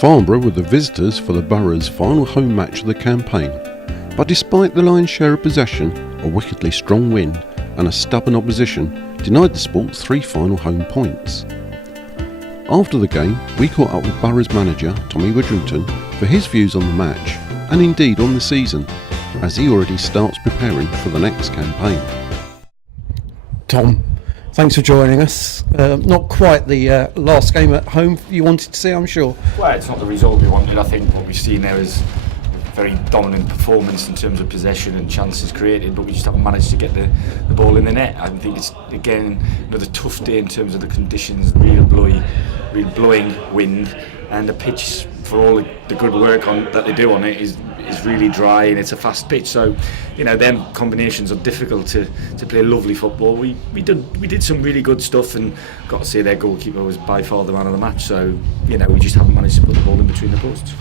Farnborough were the visitors for the Borough's final home match of the campaign, but despite the lion's share of possession, a wickedly strong wind and a stubborn opposition denied the Sports 3 final home points. After the game, we caught up with Borough's manager Tommy Widdrington for his views on the match and indeed on the season, as he already starts preparing for the next campaign. Tom, thanks for joining us. Not quite the last game at home you wanted to see, I'm sure. Well, it's not the result we wanted. I think what we've seen there is a very dominant performance in terms of possession and chances created, but we just haven't managed to get the ball in the net. I think it's, again, another tough day in terms of the conditions, real blowing wind, and the pitch, for all the good work that they do on it, is really dry and it's a fast pitch. So, them combinations are difficult to play lovely football. We did some really good stuff, and got to say their goalkeeper was by far the man of the match. So, we just haven't managed to put the ball in between the posts.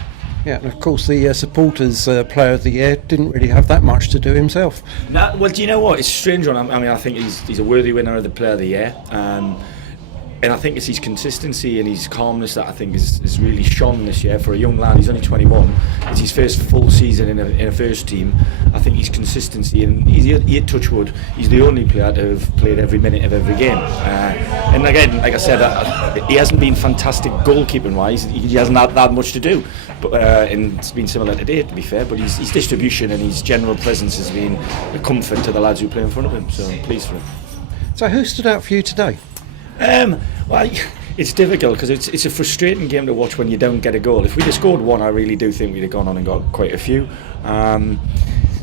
Yeah, and of course the supporters player of the year didn't really have that much to do himself. No, well, do you know what? It's a strange one. I mean, I think he's a worthy winner of the player of the year. And I think it's his consistency and his calmness that I think is really shone this year for a young lad. He's only 21. It's his first full season in a first team. I think his consistency, and he touch wood, he's the only player to have played every minute of every game. And again, like I said, he hasn't been fantastic goalkeeping wise. He hasn't had that much to do. But and it's been similar today, to be fair. But his distribution and his general presence has been a comfort to the lads who play in front of him. So I'm pleased for him. So who stood out for you today? Well, it's difficult because it's a frustrating game to watch when you don't get a goal. If we'd have scored one, I really do think we'd have gone on and got quite a few.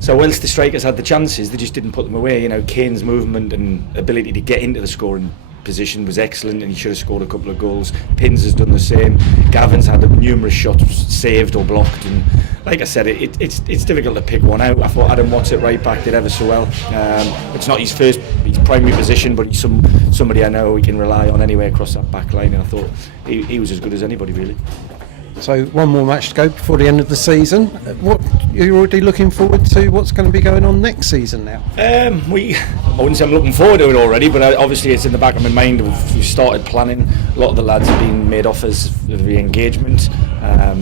So whilst the strikers had the chances, they just didn't put them away. Kane's movement and ability to get into the scoring position was excellent, and he should have scored a couple of goals. Pins has done the same. Gavin's had numerous shots saved or blocked, and like I said, it's difficult to pick one out. I thought Adam Watts at right back did ever so well. It's not his primary position, but he's somebody I know we can rely on anyway across that back line, and I thought he was as good as anybody, really. So one more match to go before the end of the season. What are you already looking forward to? What's going to be going on next season now? I wouldn't say I'm looking forward to it already, but obviously it's in the back of my mind. We've started planning. A lot of the lads have been made offers for the re-engagement.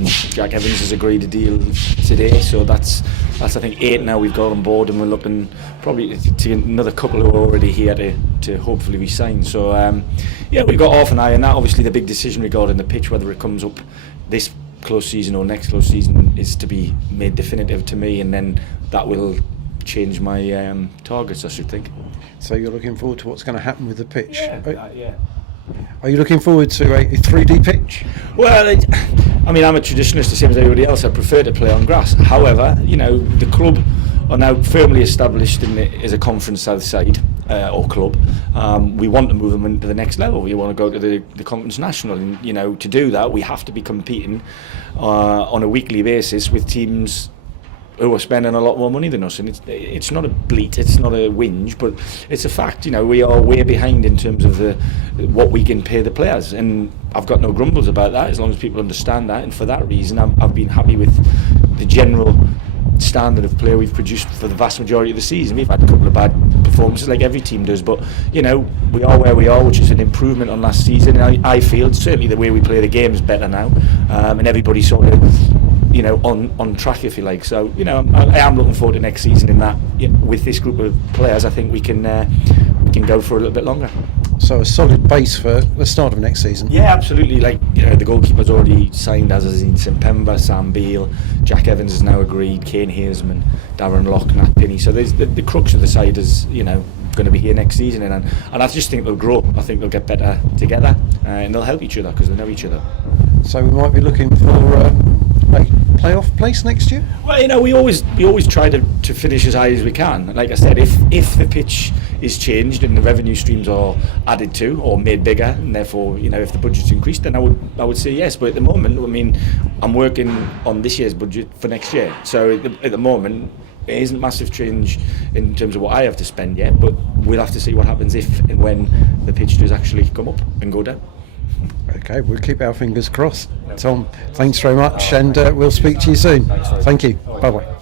Jack Evans has agreed a deal today, so that's I think 8 now we've got on board, and we're looking probably to another couple who are already here to hopefully re-sign. So we've got half an eye on that. Obviously the big decision regarding the pitch, whether it comes up this close season or next close season, is to be made definitive to me, and then that will change my targets, I should think. So you're looking forward to what's going to happen with the pitch? Yeah. Are you looking forward to a 3D pitch? Well, I'm a traditionalist the same as everybody else. I prefer to play on grass. However, the club are now firmly established as a Conference South side or club. We want to move them into the next level. We want to go to the Conference National, and to do that we have to be competing on a weekly basis with teams who are spending a lot more money than us, and it's not a bleat, it's not a whinge, but it's a fact. We are way behind in terms of what we can pay the players, and I've got no grumbles about that as long as people understand that. And for that reason, I've been happy with the general standard of play we've produced for the vast majority of the season. We've had a couple of bad performances like every team does, but we are where we are, which is an improvement on last season. And I feel certainly the way we play the game is better now, and everybody's sort of on track, if you like. So I am looking forward to next season in that with this group of players. I think we can go for a little bit longer. So a solid base for the start of next season. Yeah, absolutely. The goalkeeper's already signed, as is in St Pemba, Sam Beale, Jack Evans has now agreed, Kane Hazeman, Darren Lock, Nat Pinney. So there's the crux of the side is going to be here next season, and I just think they'll grow. I think they'll get better together, and they'll help each other because they know each other. So we might be looking for a playoff place next year? Well, we always try to finish as high as we can. Like I said, if the pitch is changed and the revenue streams are added to or made bigger, and therefore if the budget's increased, then I would say yes. But at the moment, I'm working on this year's budget for next year. So at the moment, it isn't massive change in terms of what I have to spend yet. But we'll have to see what happens if and when the pitch does actually come up and go down. Okay, we'll keep our fingers crossed. Tom, thanks very much, and we'll speak to you soon. Thank you. Bye-bye.